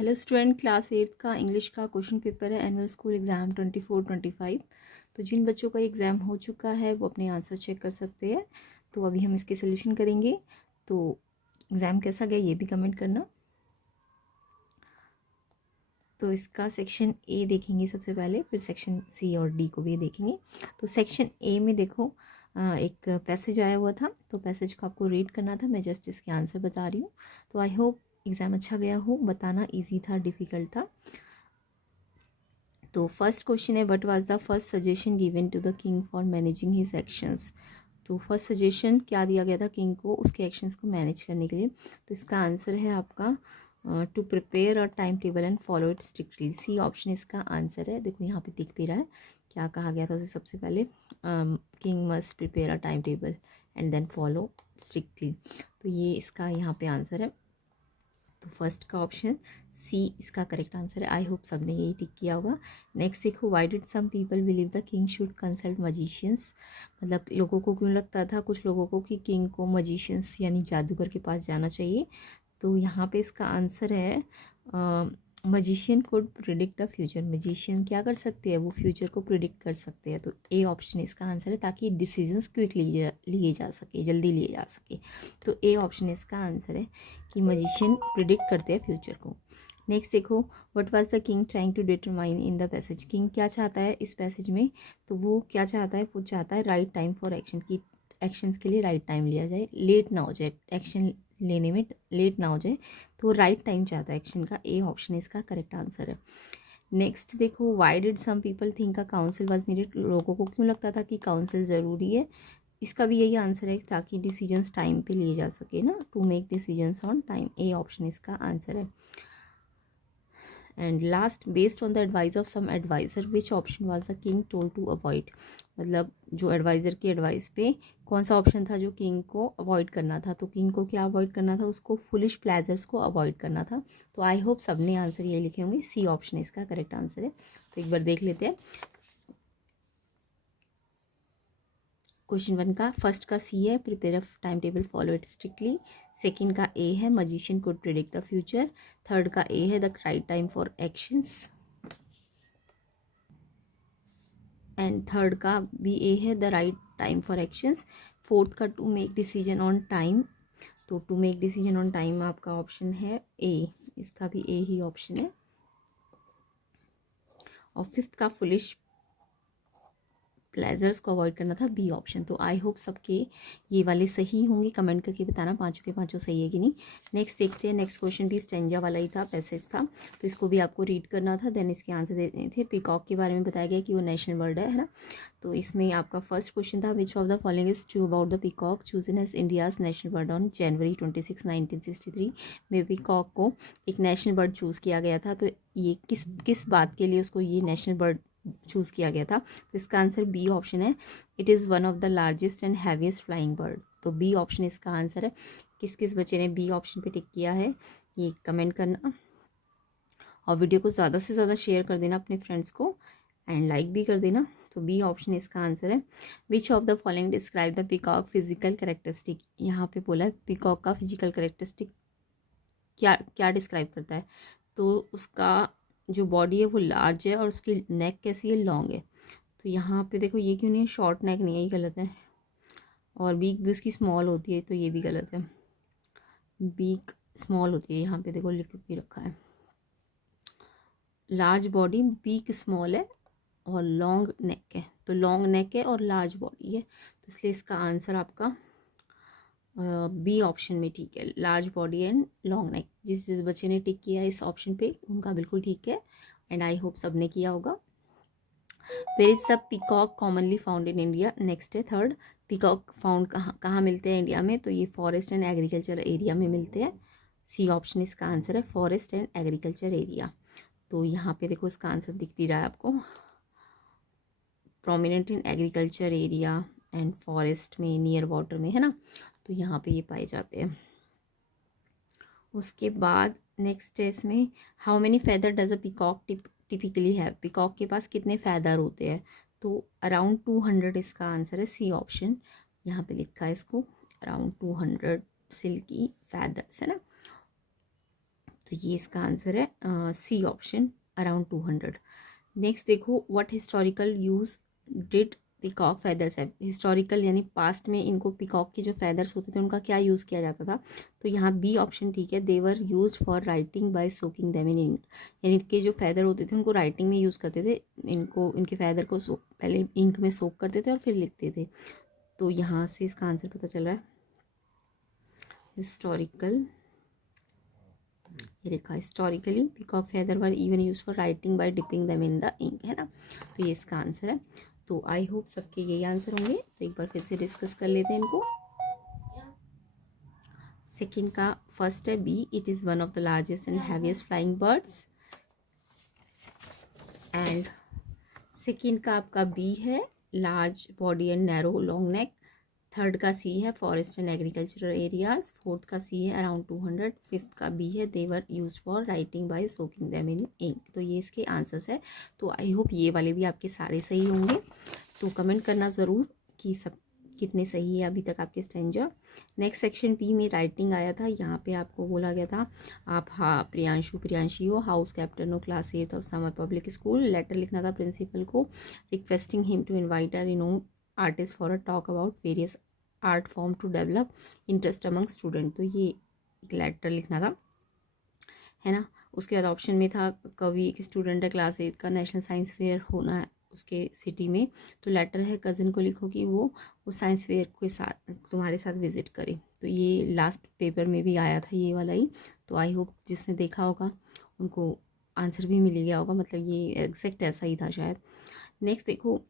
Hello student, class 8 का English का question paper है एनुअल स्कूल एग्ज़ाम 24-25। तो जिन बच्चों का एग्ज़ाम हो चुका है वो अपने आंसर चेक कर सकते हैं। तो अभी हम इसके सोल्यूशन करेंगे। तो एग्ज़ाम कैसा गया ये भी कमेंट करना। तो इसका सेक्शन ए देखेंगे सबसे पहले, फिर सेक्शन सी और डी को भी देखेंगे। तो सेक्शन ए में देखो एक पैसेज आया हुआ था, तो पैसेज को आपको रीड करना था। मैं जस्ट इसके आंसर बता रही हूँ। तो आई होप एग्ज़ाम अच्छा गया हो। बताना इजी था, डिफ़िकल्ट था। तो फर्स्ट क्वेश्चन है, what was the first suggestion given to the king for managing his actions. तो फर्स्ट सजेशन क्या दिया गया था किंग को उसके एक्शंस को मैनेज करने के लिए। तो इसका आंसर है आपका to prepare a time table and follow it strictly. C option इसका आंसर है। देखो यहाँ पे दिख भी रहा है क्या कहा गया था उसे। सबसे पहले king must prepare a time table and then follow strictly. तो ये इसका यहाँ पे आंसर है। तो फर्स्ट का ऑप्शन सी इसका करेक्ट आंसर है। आई होप सब ने यही टिक किया होगा। नेक्स्ट देखो, why did some people believe the king should consult magicians. मतलब लोगों को क्यों लगता था, कुछ लोगों को, कि किंग को मजिशियंस यानी जादूगर के पास जाना चाहिए। तो यहाँ पे इसका आंसर है magician could predict the future. Magician क्या कर सकते हैं, वो फ्यूचर को प्रिडिक्ट कर सकते हैं। तो ए ऑप्शन इसका आंसर है, ताकि डिसीजंस क्विक लिए जा सके, जल्दी लिए जा सके। तो ए ऑप्शन इसका आंसर है कि मजिशियन प्रिडिक्ट करते हैं फ्यूचर को। नेक्स्ट देखो, what was the king trying to determine in the passage. King क्या चाहता है इस पैसेज में। तो वो क्या चाहता है, वो चाहता है राइट टाइम फॉर एक्शन, की एक्शंस के लिए राइट टाइम लिया जाए, लेट ना हो जाए, एक्शन लेने में लेट ना हो जाए। तो राइट टाइम चाहता है एक्शन का। ए ऑप्शन इसका करेक्ट आंसर है। नेक्स्ट देखो, why did some people think a council was needed. लोगों को क्यों लगता था कि काउंसिल ज़रूरी है। इसका भी यही आंसर है, ताकि डिसीजंस टाइम पे लिए जा सके ना, to make decisions on time. A option इसका आंसर है। And last, based on the advice of some advisor which option was the king told to avoid. मतलब जो एडवाइज़र की एडवाइस पे कौन सा ऑप्शन था जो किंग को अवॉइड करना था। तो किंग को क्या अवॉइड करना था, उसको फुलिश प्लेजर्स को अवॉइड करना था। तो आई होप सबने आंसर ये लिखे होंगे। सी ऑप्शन इसका करेक्ट आंसर है। तो एक बार देख लेते हैं क्वेश्चन 1 का। फर्स्ट का सी है, prepare a time table, follow it strictly. Second का ए है, magician could predict the future. Third का ए है, the right time for actions. And third का भी ए है, the right time for actions. Fourth का to make decision on time. तो to make decision on time आपका option है A, इसका भी ए ही ऑप्शन है। और फिफ्थ का फुलिश प्लेजर्स को अवॉइड करना था, बी ऑप्शन। तो आई होप सबके ये वाले सही होंगे। कमेंट करके बताना पांचों के पांचों सही है कि नहीं। नेक्स्ट देखते हैं। नेक्स्ट क्वेश्चन भी स्टेंजा वाला ही था, पैसेज था, तो इसको भी आपको रीड करना था, देन इसके आंसर देने थे। पीकॉक के बारे में बताया गया कि वो नेशनल बर्ड है ना। तो इसमें आपका फर्स्ट क्वेश्चन था, which of the following is true about the peacock chosen as India's national bird on January 26, 1963। में पीकॉक को एक नेशनल बर्ड चूज़ किया गया था। तो ये किस किस बात के लिए उसको ये नेशनल बर्ड चूज़ किया गया था। तो इसका आंसर बी ऑप्शन है, it is one of the largest and heaviest flying bird. तो बी ऑप्शन इसका आंसर है। किस किस बच्चे ने बी ऑप्शन पे टिक किया है ये कमेंट करना, और वीडियो को ज़्यादा से ज़्यादा शेयर कर देना अपने फ्रेंड्स को, एंड लाइक भी कर देना। तो बी ऑप्शन इसका आंसर है। विच of the following describe the peacock physical characteristic. यहाँ पे बोला है पीकॉक का फिजिकल करेक्टरिस्टिक क्या क्या डिस्क्राइब करता है। तो उसका जो बॉडी है वो लार्ज है, और उसकी नेक कैसी है, लॉन्ग है। तो यहाँ पे देखो ये क्यों नहीं है, शॉर्ट नेक नहीं है, ये गलत है। और बीक भी उसकी स्मॉल होती है, तो ये भी गलत है। बीक स्मॉल होती है, यहाँ पे देखो लिख भी रखा है। लार्ज बॉडी, बीक स्मॉल है, और लॉन्ग नेक है। तो लॉन्ग नेक है और लार्ज बॉडी है, तो इसलिए इसका आंसर आपका बी ऑप्शन में ठीक है, large body and long neck. जिस जिस बच्चे ने टिक किया इस ऑप्शन पे उनका बिल्कुल ठीक है, एंड आई होप सब ने किया होगा। Where is the peacock commonly found in India. Next है थर्ड, पीकॉक फाउंड कहाँ कहाँ मिलते हैं इंडिया में। तो ये फॉरेस्ट एंड एग्रीकल्चर एरिया में मिलते हैं। सी ऑप्शन इसका आंसर है, फॉरेस्ट एंड एग्रीकल्चर एरिया। तो यहाँ पे देखो इसका आंसर दिख भी रहा है आपको, prominent in agriculture area and forest में, नियर वाटर में, है ना। तो यहाँ पे ये पाए जाते हैं। उसके बाद नेक्स्ट है इसमें, how many feather does a peacock typically have. Peacock के पास कितने फैदर होते हैं। तो अराउंड 200 इसका आंसर है, सी ऑप्शन। यहाँ पे लिखा है इसको, अराउंड 200 सिल्की फैदर्स, है ना। तो ये इसका आंसर है सी ऑप्शन, अराउंड 200। नेक्स्ट देखो, what historical use did peacock feathers है। हिस्टोरिकल यानी पास्ट में इनको पिकॉक के जो फेदर्स होते थे उनका क्या यूज़ किया जाता था, तो यहाँ बी ऑप्शन ठीक है, they were use for writing by soaking them in ink. यानी इनके जो फेदर होते थे उनको राइटिंग में यूज़ करते थे, इनको इनके फेदर को पहले इंक में सोक करते थे और फिर लिखते थे। तो यहाँ से इसका आंसर पता चल रहा है हिस्टोरिकल, ये लिखा historically peacock feather were even use for writing by dipping them in the ink, है ना। तो ये इसका आंसर है। तो आई होप सबके यही आंसर होंगे। तो एक बार फिर से डिस्कस कर लेते हैं इनको। सेकंड का फर्स्ट है B, it is one of the largest and heaviest flying birds. And second का आपका बी है, large body and narrow long neck. Third का सी है, forest and agricultural areas. Fourth का सी है, अराउंड 200। फिफ्थ का B है, they were use for writing by soaking them in ink. तो ये इसके आंसर्स है। तो आई होप ये वाले भी आपके सारे सही होंगे। तो कमेंट करना ज़रूर कि सब कितने सही है अभी तक आपके स्टैंजा। नेक्स्ट सेक्शन बी में राइटिंग आया था, यहाँ पे आपको बोला गया था आप हाँ प्रियांशी हो, हाउस कैप्टन हो class 8 of summer public school. Letter लिखना था प्रिंसिपल को, requesting him to invite a renowned artist for a talk about various art form to develop interest among student. तो ये एक लेटर लिखना था, है ना। उसके बाद ऑप्शन में था कवि एक स्टूडेंट है क्लास 8 का, नेशनल साइंस फेयर होना है उसके सिटी में। तो लेटर है कज़न को लिखो कि वो साइंस फेयर के साथ तुम्हारे साथ विजिट करे। तो ये लास्ट पेपर में भी आया था ये वाला ही। तो आई होप जिसने देखा होगा उनको आंसर भी मिल गया होगा, मतलब ये एग्जैक्ट ऐसा ही था शायद। नेक्स्ट देखो,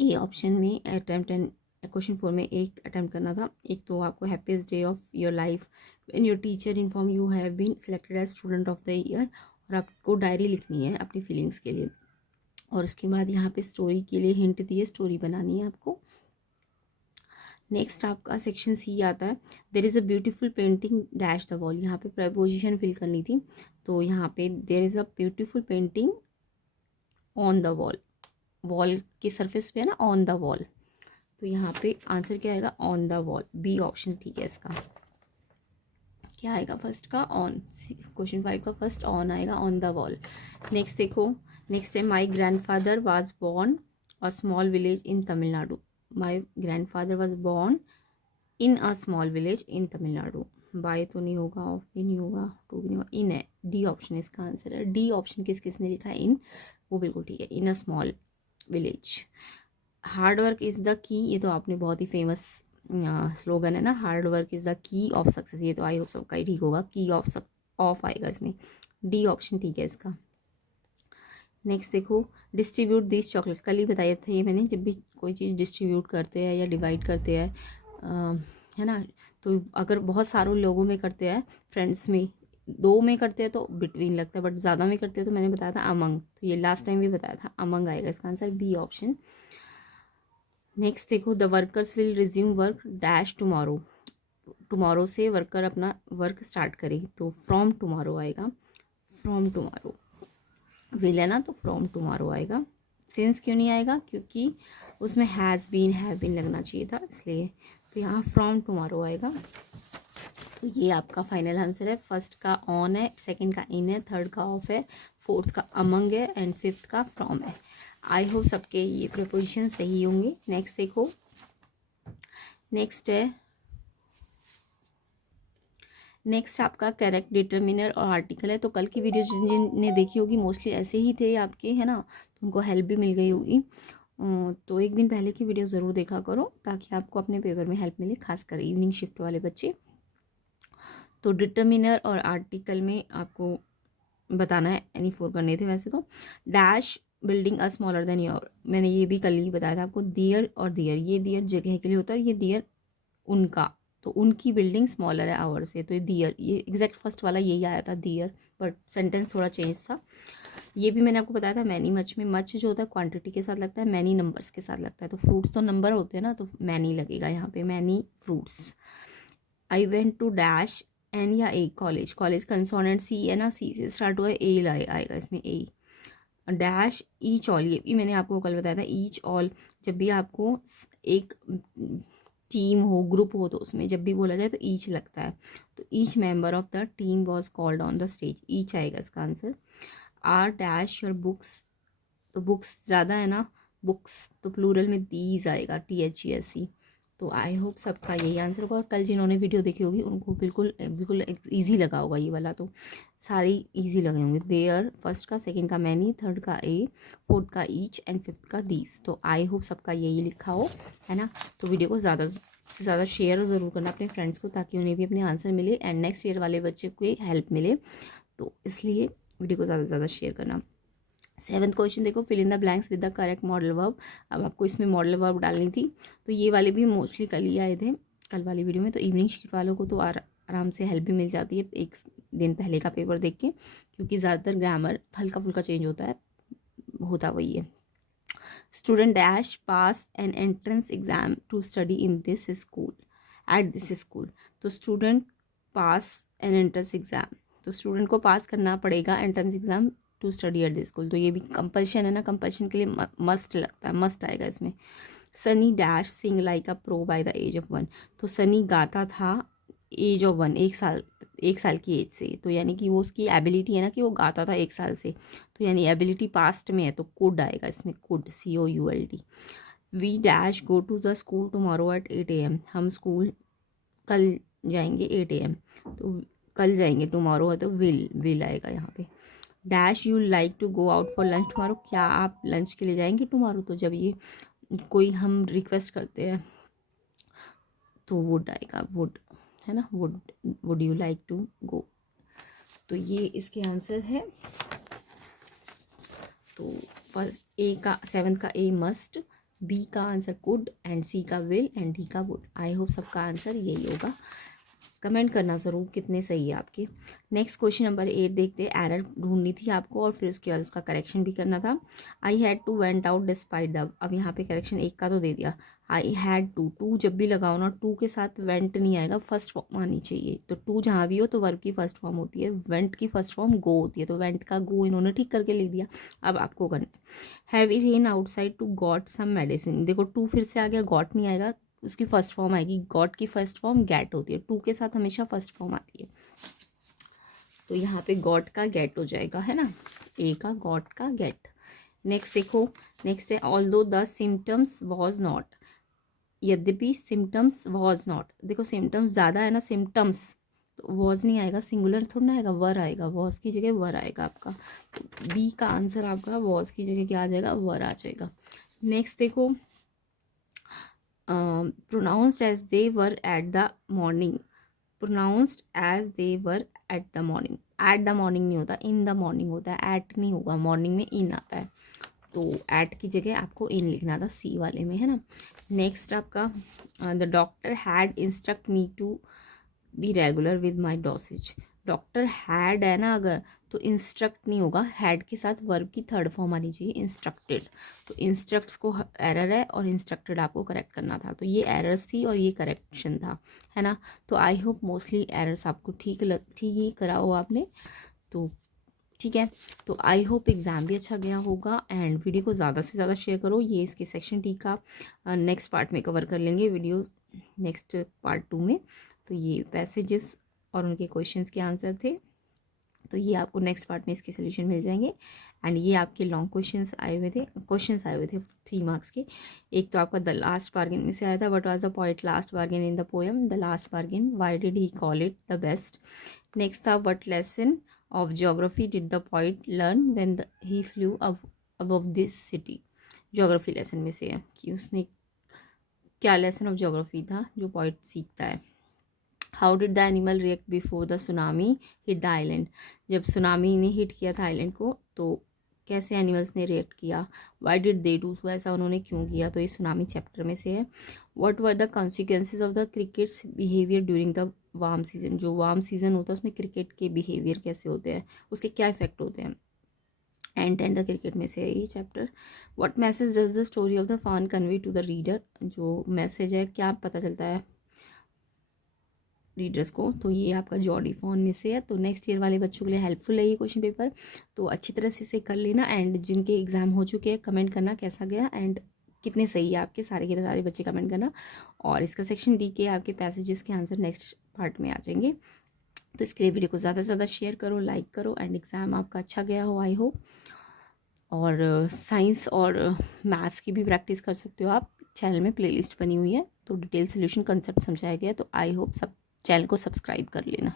ए ऑप्शन में अटेम्प्ट एंड क्वेश्चन 4 में एक अटेम्प्ट करना था। एक तो आपको happiest day of your life when your teacher inform you have been selected as student of the year, और आपको डायरी लिखनी है अपनी फीलिंग्स के लिए। और उसके बाद यहाँ पे स्टोरी के लिए हिंट दिए, स्टोरी बनानी है आपको। नेक्स्ट आपका सेक्शन सी आता है, there is a beautiful painting dash the wall. यहाँ पे प्रपोजिशन फिल करनी थी। तो यहाँ पे there is a beautiful painting on the wall, wall के सरफेस पे है ना, ऑन द वॉल। तो यहाँ पे आंसर क्या आएगा, on the wall. B option ठीक है इसका। क्या आएगा फर्स्ट का, ऑन। क्वेश्चन 5 का फर्स्ट ऑन आएगा, ऑन द वॉल। नेक्स्ट देखो, नेक्स्ट है my grandfather was born a small village in Tamil Nadu. My grandfather was born in a small village in Tamil Nadu. By तो नहीं होगा, ऑफ भी नहीं होगा, टू भी नहीं होगा, इन है। डी ऑप्शन इसका आंसर है। डी ऑप्शन किसने लिखा है, इन, वो बिल्कुल ठीक है, in a small village. Hard work is the key, ये तो आपने बहुत ही फेमस स्लोगन है ना, हार्ड वर्क इज़ द की ऑफ सक्सेस। ये तो आई होप सबका ही ठीक होगा, की ऑफ आएगा इसमें। डी ऑप्शन ठीक है इसका। नेक्स्ट देखो, डिस्ट्रीब्यूट दिस चॉकलेट। कल ही बताया था ये मैंने, जब भी कोई चीज़ डिस्ट्रीब्यूट करते हैं या डिवाइड करते हैं, है ना, तो अगर बहुत सारों लोगों में करते हैं, फ्रेंड्स में 2 में करते हैं तो बिटवीन लगता है, बट ज़्यादा में करते हैं तो मैंने बताया था अमंग। तो ये लास्ट टाइम भी बताया था, अमंग आएगा इसका आंसर, बी ऑप्शन। नेक्स्ट देखो, the workers will resume work dash tomorrow. Tomorrow से वर्कर अपना वर्क स्टार्ट करे, तो फ्रॉम टुमारो आएगा, फ्रॉम टुमारो। विल है ना, तो फ्रॉम टुमारो आएगा। सिंस क्यों नहीं आएगा, क्योंकि उसमें हैज़ बीन हैव बीन लगना चाहिए था, इसलिए। तो यहाँ फ्रॉम टुमारो आएगा। तो ये आपका फाइनल आंसर है। फर्स्ट का ऑन है, सेकंड का इन है, थर्ड का ऑफ है, फोर्थ का अमंग है, एंड फिफ्थ का फ्रॉम है। आई होप सबके ये प्रपोजिशन सही होंगे। नेक्स्ट देखो, नेक्स्ट है, नेक्स्ट आपका करेक्ट डिटर्मिनर और आर्टिकल है। तो कल की वीडियो जिनने देखी होगी मोस्टली ऐसे ही थे आपके, है ना, तो उनको हेल्प भी मिल गई होगी। तो एक दिन पहले की वीडियो ज़रूर देखा करो ताकि आपको अपने पेपर में हेल्प मिले, खासकर इवनिंग शिफ्ट वाले बच्चे। तो डिटर्मिनर और आर्टिकल में आपको बताना है, एनी 4 करने थे वैसे तो। Dash building a smaller than your, मैंने ये भी कल ही बताया था आपको। दियर और दियर, ये दियर जगह के लिए होता है, ये दियर उनका, तो उनकी बिल्डिंग स्मॉलर है आवर से, तो ये दियर, ये एग्जैक्ट फर्स्ट वाला यही आया था दियर, बट सेंटेंस थोड़ा चेंज था। ये भी मैंने आपको बताया था मैनी मच में, मच जो होता है क्वांटिटी के साथ लगता है, मैनी नंबर्स के साथ लगता है। तो फ्रूट्स तो नंबर होते हैं ना, तो मैनी लगेगा यहाँ पे, many fruits. I went to dash N या A college, college consonant C है ना, सी से स्टार्ट हुआ है, ए आएगा इसमें, ए। डैश ईच ऑल, ये भी मैंने आपको कल बताया था, ईच ऑल जब भी आपको एक टीम हो, ग्रुप हो, तो उसमें जब भी बोला जाए तो ईच लगता है, तो each member of the team was called on the stage, each आएगा इसका answer. Are dash your books, तो बुक्स ज़्यादा है ना, बुक्स, तो प्लूरल में दीज आएगा, THESE। तो आई होप सबका यही आंसर होगा, और कल जिन्होंने वीडियो देखी होगी उनको बिल्कुल बिल्कुल ईजी लगा होगा ये वाला, तो सारी ईजी लगे होंगे। देयर फर्स्ट का, सेकंड का मैनी, थर्ड का ए, फोर्थ का ईच एंड फिफ्थ का दीज। तो आई होप सबका यही लिखा हो, है ना। तो वीडियो को ज़्यादा से ज़्यादा शेयर ज़रूर करना अपने फ्रेंड्स को, ताकि उन्हें भी अपने आंसर मिले एंड नेक्स्ट ईयर वाले बच्चे को हेल्प मिले, तो इसलिए वीडियो को ज़्यादा से ज़्यादा शेयर करना। 7th क्वेश्चन देखो, fill in the blanks with the correct modal verb. अब आपको इसमें मॉडल वर्ब डालनी थी, तो ये वाले भी मोस्टली कल ही आए थे, कल वाली वीडियो में। तो इवनिंग शीट वालों को तो आराम से हेल्प भी मिल जाती है एक दिन पहले का पेपर देख के, क्योंकि ज़्यादातर ग्रामर हल्का फुल्का चेंज होता वही है। Student dash pass an entrance exam to study in this school, at this school. तो student pass an entrance exam, तो स्टूडेंट को पास करना पड़ेगा entrance exam to study at the school, तो ये भी कंपल्शन है ना, कंपल्शन के लिए मस्ट लगता है, मस्ट आएगा इसमें। Sunny dash sing like a pro by the age of 1, तो सनी गाता था एज ऑफ 1, एक साल की एज से, तो यानी कि वो उसकी एबिलिटी है ना कि वो गाता था 1 साल से, तो यानी एबिलिटी पास्ट में है, तो कुड आएगा इसमें, could, COULD। We dash go to the school tomorrow at 8 AM, हम स्कूल कल जाएंगे 8 AM, तो कल जाएंगे, टुमारो है तो विल आएगा यहाँ पे। Dash you like to go out for lunch tomorrow, क्या आप लंच के लिए जाएंगे टुमारो, तो जब ये कोई हम रिक्वेस्ट करते हैं तो वुड आएगा, वुड, है ना, would you like to go. तो ये इसके आंसर है। तो फर्स्ट ए का, 7th का ए मस्ट, बी का आंसर कुड एंड सी का विल एंड डी का वुड। आई होप सबका आंसर यही होगा, कमेंट करना ज़रूर कितने सही है आपके। नेक्स्ट क्वेश्चन नंबर 8 देखते हैं। एरर ढूंढनी थी आपको और फिर उसके बाद उसका करेक्शन भी करना था। I had to went out despite the, अब यहाँ पे करेक्शन एक का तो दे दिया, आई हैड टू जब भी लगाओ ना, टू के साथ वेंट नहीं आएगा, फर्स्ट फॉर्म आनी चाहिए। तो टू जहाँ भी हो तो वर्ब की फर्स्ट फॉर्म होती है, वेंट की फर्स्ट फॉर्म गो होती है, तो वेंट का गो इन्होंने ठीक करके लिख दिया। अब आपको करना है, have been outside to got some medicine, देखो टू फिर से आ गया, गॉट नहीं आएगा, उसकी फर्स्ट फॉर्म आएगी, गॉट की फर्स्ट फॉर्म गेट होती है, टू के साथ हमेशा फर्स्ट फॉर्म आती है, तो यहाँ पे गॉट का गेट हो जाएगा, है ना, ए का गॉट का गेट। नेक्स्ट देखो, नेक्स्ट है although the symptoms was not, यद्यपि सिम्टम्स वॉज नॉट, देखो सिम्टम्स ज़्यादा है ना, सिम्टम्स, तो वॉज नहीं आएगा, सिंगुलर थोड़ा ना आएगा, वर आएगा, वॉज की जगह वर आएगा आपका, तो बी का आंसर आपका वॉज की जगह क्या आ जाएगा, वर आ जाएगा। नेक्स्ट देखो, pronounced as they were at the morning, pronounced as they were at the morning, at the morning नहीं होता, in the morning होता है, at नहीं होगा, morning में in आता है, तो at की जगह आपको in लिखना था C वाले में, है ना। नेक्स्ट आपका the doctor had instruct me to be regular with my dosage, doctor had है ना अगर, तो इंस्ट्रक्ट नहीं होगा, हैड के साथ वर्ब की थर्ड फॉर्म आनी चाहिए, इंस्ट्रक्टेड, तो इंस्ट्रक्ट्स को एरर है और इंस्ट्रक्टेड आपको करेक्ट करना था, तो ये एरर्स थी और ये करेक्शन था, है ना। तो आई होप मोस्टली एरर्स आपको ठीक ही करा हो आपने, तो ठीक है। तो आई होप एग्ज़ाम भी अच्छा गया होगा एंड वीडियो को ज़्यादा से ज़्यादा शेयर करो। ये इसके सेक्शन डी का नेक्स्ट पार्ट में कवर कर लेंगे वीडियो, नेक्स्ट पार्ट 2 में। तो ये पैसेजेस और उनके क्वेश्चंस के आंसर थे, तो ये आपको नेक्स्ट पार्ट में इसके सोल्यूशन मिल जाएंगे। एंड ये आपके लॉन्ग क्वेश्चंस आए हुए थे 3 मार्क्स के। एक तो आपका द लास्ट बार्गेन में से आया था, what was the poet last bargain in the poem, the last bargain, why did he call it the best. Next था what lesson of geography did the poet learn when he flew above this city, geography lesson में से है कि उसने क्या lesson of geography था जो poet सीखता है। How did the animal react before the tsunami hit the island, जब सुनामी ने हिट किया था आइलैंड को तो कैसे एनिमल्स ने रिएक्ट किया। Why did they do so, ऐसा उन्होंने क्यों किया, तो ये सुनामी चैप्टर में से है। What were the consequences of the crickets behaviour during the warm season, जो वार्म सीजन होता है उसमें क्रिकेट के बिहेवियर कैसे होते हैं, उसके क्या इफेक्ट होते हैं, एंड द क्रिकेट में से है ये chapter. What message does the story of the fawn convey to the reader, जो मैसेज है क्या पता चलता है रीडर्स को, तो ये आपका जॉडी फॉन में से है। तो नेक्स्ट ईयर वाले बच्चों के लिए हेल्पफुल है ये क्वेश्चन पेपर, तो अच्छी तरह से इसे कर लेना। एंड जिनके एग्ज़ाम हो चुके हैं कमेंट करना कैसा गया, एंड कितने सही है आपके, सारे के सारे बच्चे कमेंट करना। और इसका सेक्शन डी के आपके पैसेजेस के आंसर नेक्स्ट पार्ट में आ जाएंगे। तो इसके लिए वीडियो को ज़्यादा से ज़्यादा शेयर करो, लाइक करो, एंड एग्ज़ाम आपका अच्छा गया हो आई होप। और साइंस और मैथ्स की भी प्रैक्टिस कर सकते हो आप, चैनल में प्लेलिस्ट बनी हुई है, तो डिटेल सोल्यूशन कंसेप्ट समझाया गया है, तो आई होप सब चैनल को सब्सक्राइब कर लेना।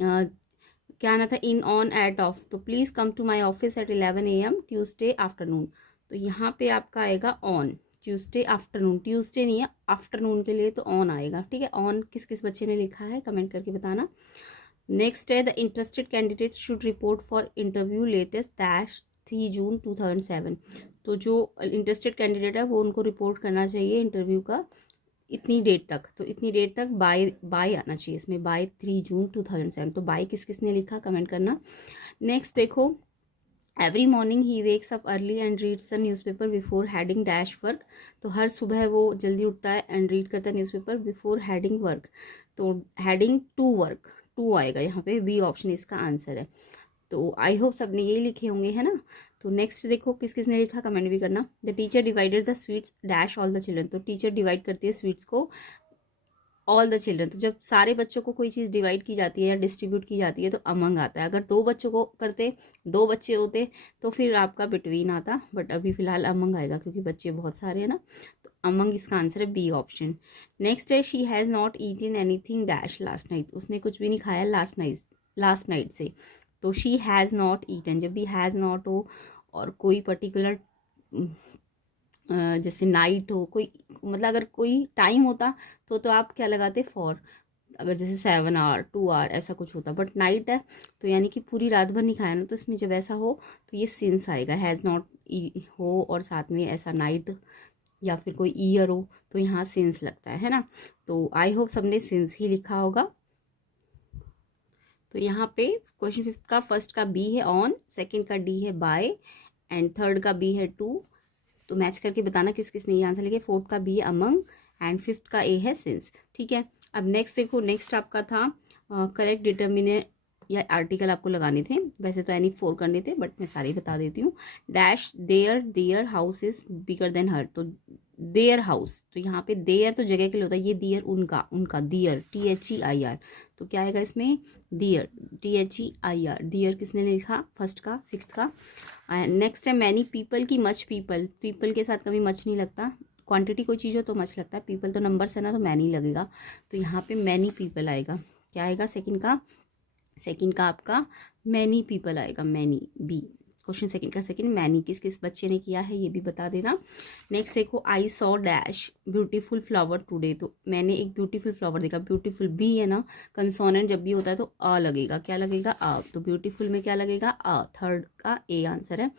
क्या आना था, इन ऑन एट ऑफ, तो please come to my office at 11 AM Tuesday afternoon. तो यहाँ पे आपका आएगा ऑन, ट्यूसडे आफ्टरनून, ट्यूसडे नहीं है, आफ्टरनून के लिए तो ऑन आएगा, ठीक है। ऑन किस किस बच्चे ने लिखा है कमेंट करके बताना। नेक्स्ट है, the interested candidate should report for interview latest dash 3 जून 2007। तो जो इंटरेस्टेड कैंडिडेट है वो उनको रिपोर्ट करना चाहिए इंटरव्यू का इतनी डेट तक, तो इतनी डेट तक बाय आना चाहिए इसमें, बाय 3 जून 2007। तो बाय किस किसने लिखा कमेंट करना। नेक्स्ट देखो, every morning he wakes up early and reads the newspaper before heading dash work. तो हर सुबह वो जल्दी उठता है एंड रीड करता है न्यूज़पेपर बिफोर हेडिंग वर्क। तो हेडिंग टू वर्क, टू आएगा यहाँ पे, बी ऑप्शन इसका आंसर है। तो आई होप सबने यही लिखे होंगे, है ना। तो नेक्स्ट देखो किस किसने लिखा कमेंट भी करना। The teacher divided the sweets dash all the children. तो टीचर डिवाइड करती है स्वीट्स को ऑल द चिल्ड्रन। तो जब सारे बच्चों को कोई चीज़ डिवाइड की जाती है या डिस्ट्रीब्यूट की जाती है तो अमंग आता है। अगर दो बच्चों को करते, दो बच्चे होते तो फिर आपका बिटवीन आता, बट अभी फिलहाल अमंग आएगा क्योंकि बच्चे बहुत सारे हैं ना। तो अमंग इसका आंसर है बी ऑप्शन। नेक्स्ट है, she has not eaten anything dash last night. उसने कुछ भी नहीं खाया लास्ट नाइट से। तो शी हैज़ नॉट ईटन, जब भी हैज़ नॉट हो और कोई पर्टिकुलर जैसे नाइट हो, कोई मतलब अगर कोई टाइम होता तो आप क्या लगाते, फॉर। अगर जैसे 7 आवर 2 आवर ऐसा कुछ होता, बट नाइट है तो यानी कि पूरी रात भर नहीं खाया ना, तो इसमें जब ऐसा हो तो ये सिंस आएगा, हैज़ नॉट हो और साथ में ऐसा नाइट या फिर कोई ईयर हो तो यहाँ सिंस लगता है ना। तो आई होप सबने सिंस ही लिखा होगा। तो यहाँ पे क्वेश्चन 5 का फर्स्ट का बी है ऑन, सेकंड का डी है बाय, एंड थर्ड का बी है टू। तो मैच करके बताना किस किस ने ये आंसर लिखे। फोर्थ का बी है अमंग एंड फिफ्थ का ए है सिंस, ठीक है। अब नेक्स्ट देखो, नेक्स्ट आपका था करेक्ट डिटर्मिनेट या आर्टिकल आपको लगाने थे, वैसे तो एनी 4 करने थे बट मैं सारे बता देती हूँ। Dash their house is bigger than her. तो देयर हाउस, तो यहाँ पे देयर तो जगह के लिए होता है, ये दियर उनका दियर THEIR। तो क्या आएगा इसमें, दियर THEIR। दियर किसने लिखा, फर्स्ट का, सिक्स्थ का। नेक्स्ट है मैनी पीपल की मच पीपल। पीपल के साथ कभी मच नहीं लगता, क्वांटिटी कोई चीज़ हो तो मच लगता है, पीपल तो नंबर्स है ना तो मैनी लगेगा। तो यहाँ पे मैनी पीपल आएगा, क्या आएगा सेकंड का आपका मैनी पीपल आएगा, मैनी बी। क्वेश्चन सेकंड का सेकंड मैनी किस किस बच्चे ने किया है ये भी बता देना। नेक्स्ट देखो, I saw dash beautiful flower today. तो मैंने एक ब्यूटीफुल फ्लावर देखा, ब्यूटीफुल बी है ना, कंसोनेंट जब भी होता है तो अ लगेगा, क्या लगेगा, अ। तो ब्यूटीफुल में क्या लगेगा, अ। थर्ड का ए आंसर है।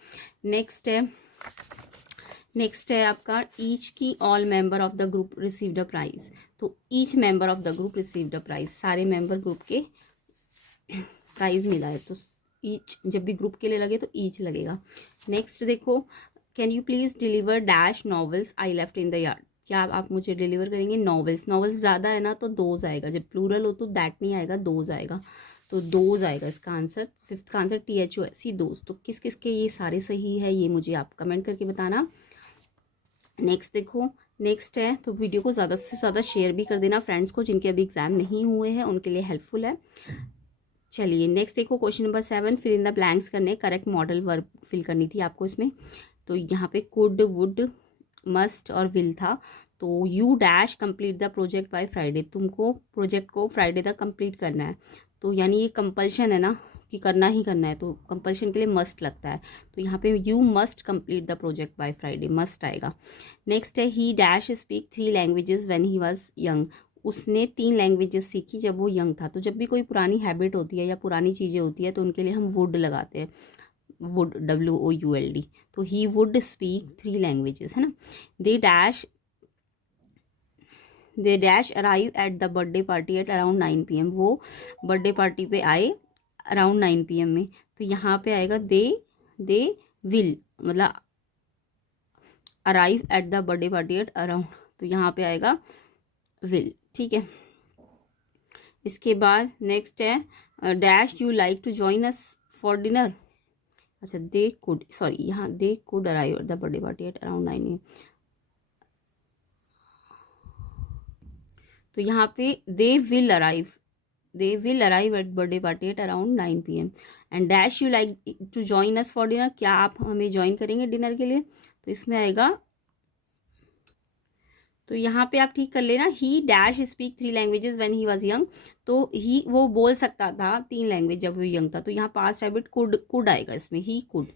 नेक्स्ट है आपका ईच की all member of the group received a prize. तो each member of the group received a prize, सारे मेंबर ग्रुप के प्राइज मिला है, तो ईच जब भी ग्रुप के लिए लगे तो ईच लगेगा। नेक्स्ट देखो, can you please deliver dash novels I left in the yard. क्या आप मुझे डिलीवर करेंगे नॉवेल्स ज़्यादा है ना तो दोज आएगा, जब प्लूरल हो तो दैट नहीं आएगा, दोज आएगा। तो दोज आएगा इसका आंसर। फिफ्थ का आंसर THOSE दोज। तो किस किस के ये सारे सही है ये मुझे आप कमेंट करके बताना। नेक्स्ट देखो, नेक्स्ट है, तो वीडियो को ज़्यादा से ज़्यादा शेयर भी कर देना फ्रेंड्स को जिनके अभी एग्जाम नहीं हुए हैं, उनके लिए हेल्पफुल है। चलिए नेक्स्ट देखो, question number 7 fill in the blanks करने, करेक्ट मॉडल वर्ब फिल करनी थी आपको इसमें। तो यहाँ पे कुड, वुड, मस्ट और विल था। तो you dash complete the project by Friday, तुमको प्रोजेक्ट को फ्राइडे तक कंप्लीट करना है। तो यानी ये कंपल्शन है ना कि करना ही करना है, तो कंपल्शन के लिए मस्ट लगता है। तो यहाँ पे you must complete the project by Friday, must आएगा। नेक्स्ट है, ही dash speak 3 languages when he was young. उसने 3 लैंग्वेजेस सीखी जब वो यंग था। तो जब भी कोई पुरानी हैबिट होती है या पुरानी चीज़ें होती है तो उनके लिए हम वुड लगाते हैं, वुड WOULD। तो ही वुड स्पीक 3 लैंग्वेजेस, है ना। They dash arrive at the birthday party at around 9 PM। वो बर्थडे पार्टी पे आए अराउंड 9 PM में। तो यहाँ पे आएगा दे विल, मतलब arrive at the birthday party at around, तो यहाँ पे आएगा विल, ठीक है। इसके बाद नेक्स्ट है, dash you like to join us for dinner. अच्छा, दे कुड, सॉरी यहाँ they could arrive at the birthday party at around 9 AM। तो यहाँ पे they will arrive at birthday party at around 9 PM and dash you like to join us for dinner, क्या आप हमें join करेंगे dinner के लिए? तो इसमें आएगा, तो यहाँ पे आप ठीक कर लेना, ही dash speak 3 languages when he was young. तो ही वो बोल सकता था 3 लैंग्वेज जब वो यंग था, तो यहाँ पास्ट हैबिट कुड आएगा इसमें, ही कुड।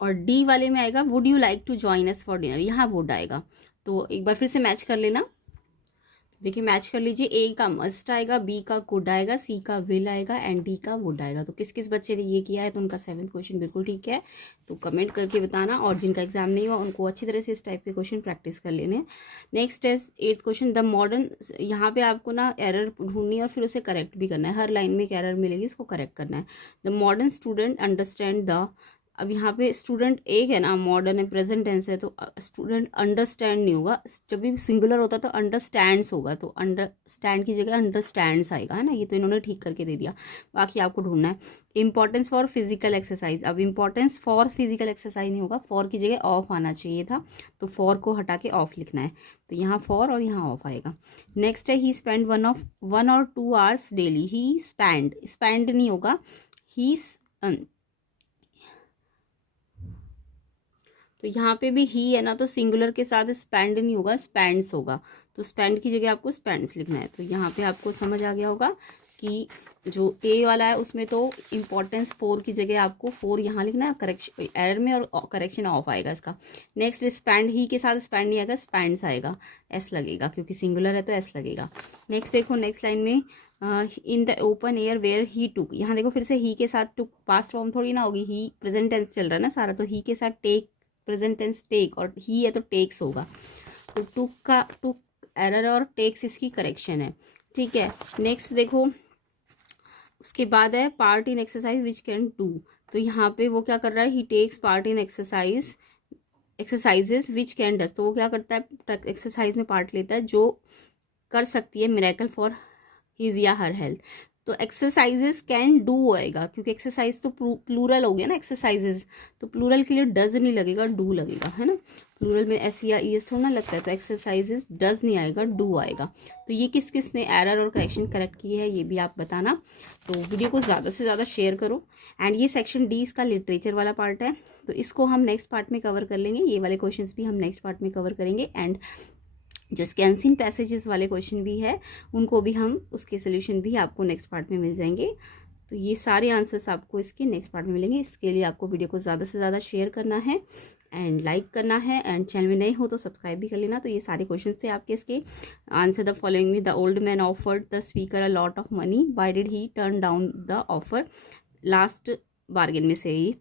और डी वाले में आएगा would you like to join us for dinner, यहाँ वुड आएगा। तो एक बार फिर से मैच कर लेना, देखिए मैच कर लीजिए, ए का मस्ट आएगा, बी का कुड आएगा, सी का विल आएगा एंड डी का वुड आएगा। तो किस किस बच्चे ने ये किया है, तो उनका 7th क्वेश्चन बिल्कुल ठीक है। तो कमेंट करके बताना, और जिनका एग्जाम नहीं हुआ उनको अच्छी तरह से इस टाइप के क्वेश्चन प्रैक्टिस कर लेने। नेक्स्ट है 8th क्वेश्चन, द मॉडर्न, यहाँ पे आपको ना एरर ढूंढनी है और फिर उसे करेक्ट भी करना है, हर लाइन में एक एरर मिलेगी, उसको करेक्ट करना है। The modern student understand the, अब यहाँ पे स्टूडेंट एक है ना, मॉडर्न है, प्रेजेंट टेंस है, तो स्टूडेंट अंडरस्टैंड नहीं होगा, जब भी सिंगुलर होता तो अंडरस्टैंड्स होगा, तो अंडरस्टैंड की जगह अंडरस्टैंड्स आएगा, है ना, ये तो इन्होंने ठीक करके दे दिया। बाकी आपको ढूंढना है। इंपॉर्टेंस फॉर फिजिकल एक्सरसाइज, अब इंपॉर्टेंस फॉर फिजिकल एक्सरसाइज नहीं होगा, फॉर की जगह ऑफ आना चाहिए था, तो फॉर को हटा के ऑफ लिखना है, तो यहाँ फॉर और यहाँ ऑफ आएगा। नेक्स्ट है, ही स्पेंड 1 or 2 hours डेली, ही स्पेंड नहीं होगा, ही, तो यहाँ पे भी ही है ना, तो सिंगुलर के साथ स्पेंड नहीं होगा, स्पेंड्स होगा, तो स्पेंड की जगह आपको स्पेंड्स लिखना है। तो यहाँ पे आपको समझ आ गया होगा कि जो ए वाला है उसमें तो इंपॉर्टेंस फॉर की जगह आपको फॉर यहाँ लिखना है, करेक्शन एरर में, और करेक्शन ऑफ आएगा इसका। नेक्स्ट स्पेंड, ही के साथ स्पेंड नहीं आएगा, स्पेंड्स आएगा, एस लगेगा, क्योंकि सिंगुलर है तो एस लगेगा। नेक्स्ट देखो, नेक्स्ट लाइन में in the open air where he took, यहाँ देखो फिर से ही के साथ टुक पास्ट फॉर्म थोड़ी ना होगी, ही प्रेजेंट टेंस चल रहा है ना सारा, तो ही के साथ टेक, प्रेजेंट टेंस टेक, और ही है तो टेक्स होगा, तो टुक एरर और टेक्स इसकी करेक्शन है, ठीक है। नेक्स्ट देखो, उसके बाद है part in exercise which can do, तो यहाँ पे वो क्या कर रहा है, he takes part in exercises which can does, तो वो क्या करता है, एक्सरसाइज में पार्ट लेता है जो कर सकती है मिरेकल फॉर हिज या हर हेल्थ। तो एक्सरसाइजेस कैन डू आएगा, क्योंकि एक्सरसाइज तो प्लूरल हो गया ना एक्सरसाइजेस, तो प्लूरल के लिए डज नहीं लगेगा, डू लगेगा, है ना, प्लूरल में एस या ई एस थोड़ा ना लगता है, तो एक्सरसाइजेस डज नहीं आएगा, डू आएगा। तो ये किस किस ने एरर और करेक्शन करेक्ट की है ये भी आप बताना। तो वीडियो को ज़्यादा से ज़्यादा शेयर करो। एंड ये सेक्शन डी इसका लिटरेचर वाला पार्ट है, तो इसको हम नेक्स्ट पार्ट में कवर कर लेंगे, ये वाले क्वेश्चंस भी हम नेक्स्ट पार्ट में कवर करेंगे। एंड जो इसके अनसीन पैसेजेस वाले क्वेश्चन भी है उनको भी हम, उसके सोल्यूशन भी आपको नेक्स्ट पार्ट में मिल जाएंगे। तो ये सारे आंसर्स आपको इसके नेक्स्ट पार्ट में मिलेंगे। इसके लिए आपको वीडियो को ज़्यादा से ज़्यादा शेयर करना है एंड लाइक करना है, एंड चैनल में नए हो तो सब्सक्राइब भी कर लेना। तो ये सारे क्वेश्चन थे आपके इसके। आंसर द फॉलोइंग में, the old man offered the speaker a lot of money, why did he turn down the offer, last bargain में से ही।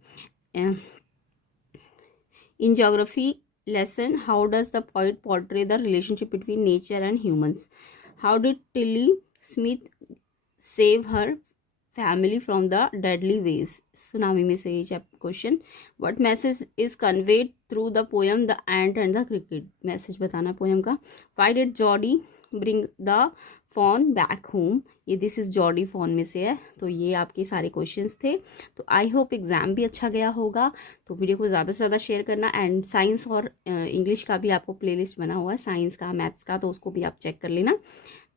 In geography lesson, how does the poet portray the relationship between nature and humans? How did Tilly Smith save her family from the deadly waves, tsunami में से ये question. what message is conveyed through the poem the ant and the cricket, message बताना poem का। why did Jody bring the fawn back home, ये this is Jordi fawn में से है। तो ये आपके सारे क्वेश्चंस थे। तो आई होप एग्जाम भी अच्छा गया होगा। तो वीडियो को ज़्यादा से ज़्यादा शेयर करना। एंड साइंस और इंग्लिश का भी आपको प्लेलिस्ट बना हुआ है, साइंस का, मैथ्स का, तो उसको भी आप चेक कर लेना।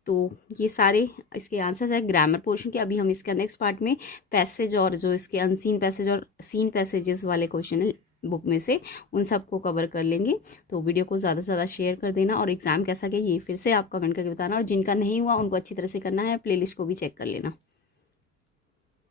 तो ये सारे इसके आंसर्स है ग्रामर पोर्शन के। अभी हम इसका नेक्स्ट पार्ट में पैसेज और जो इसके अनसीन पैसेज और सीन पैसेजेस वाले क्वेश्चन है बुक में से, उन सबको कवर कर लेंगे। तो वीडियो को ज़्यादा से ज़्यादा शेयर कर देना, और एग्ज़ाम कैसा गया ये फिर से आप कमेंट करके बताना, और जिनका नहीं हुआ उनको अच्छी तरह से करना है, प्लेलिस्ट को भी चेक कर लेना।